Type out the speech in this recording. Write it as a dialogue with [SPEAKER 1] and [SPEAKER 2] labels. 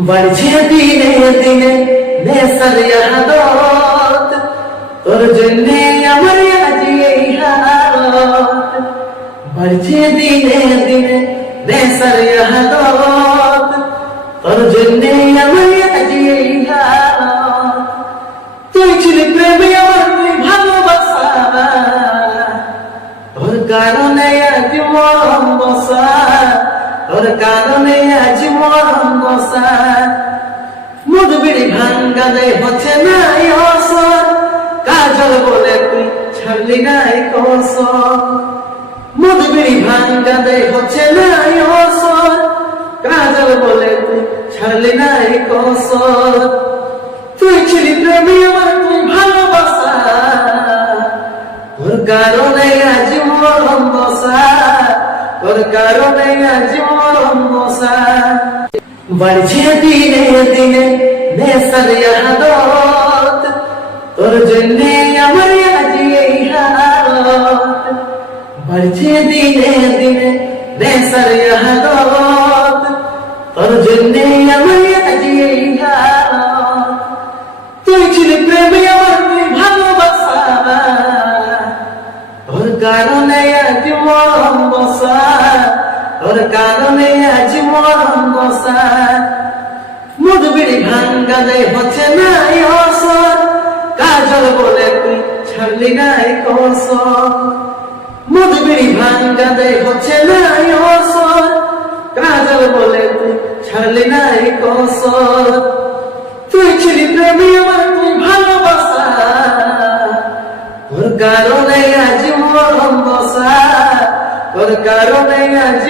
[SPEAKER 1] বাড়ছে দিনে দিনে নেশার হাদত তোর জন্যে আমার আজ এই হালত বাড়ছে দিনে দিনে নেশার হাদত তোর জন্যে আমার আজ এই হালত তুই ছিলি প্রেমে আমার তুই ভালোবাসা তোর কারণে আজ মরম বসা তোর কারণে আজ মরম বসা মধুবিড়ি দেয় হচ্ছে না অসর, কাজল বলে তুই ছাড়লি নাই কসর। মধুবিড়ি ভাঙ্গা দেয় হচ্ছে না অসর, কাজল বলে তুই ছাড়লি নাই কসর। তুই ছিলি প্রেমী আমার, তুই ভালোবাসা। তোর কারণে আজ মরম বসা তোর কারণে আজ মরম বসা বাড়ছে দিনে দিনে নেশার হাদত তোর জন্যে আমার আজ এই হালত বাড়ছে দিনে দিনে নেশার হাদত তোর জন্যে আমার আজ এই হালত তুই ছিলি প্রেমী আমার তুই ভালোবাসা তোর কারণে আজ মরম বসা তোর কারণে আজ মরম বসা মধুবিড়ি দেয় হচ্ছে না অসর, কাজল বলে তুই ছাড়লি নাই কসর। মধুবিড়ি ভাঙ্গা দেয় হচ্ছে না অসর, কাজল বলে তুই ছাড়লি নাই কসর। তুই ছিলি প্রেমী আমার তুই ভালোবাসা, তোর কারণে আজ মরম বসা, তোর কারণে আজ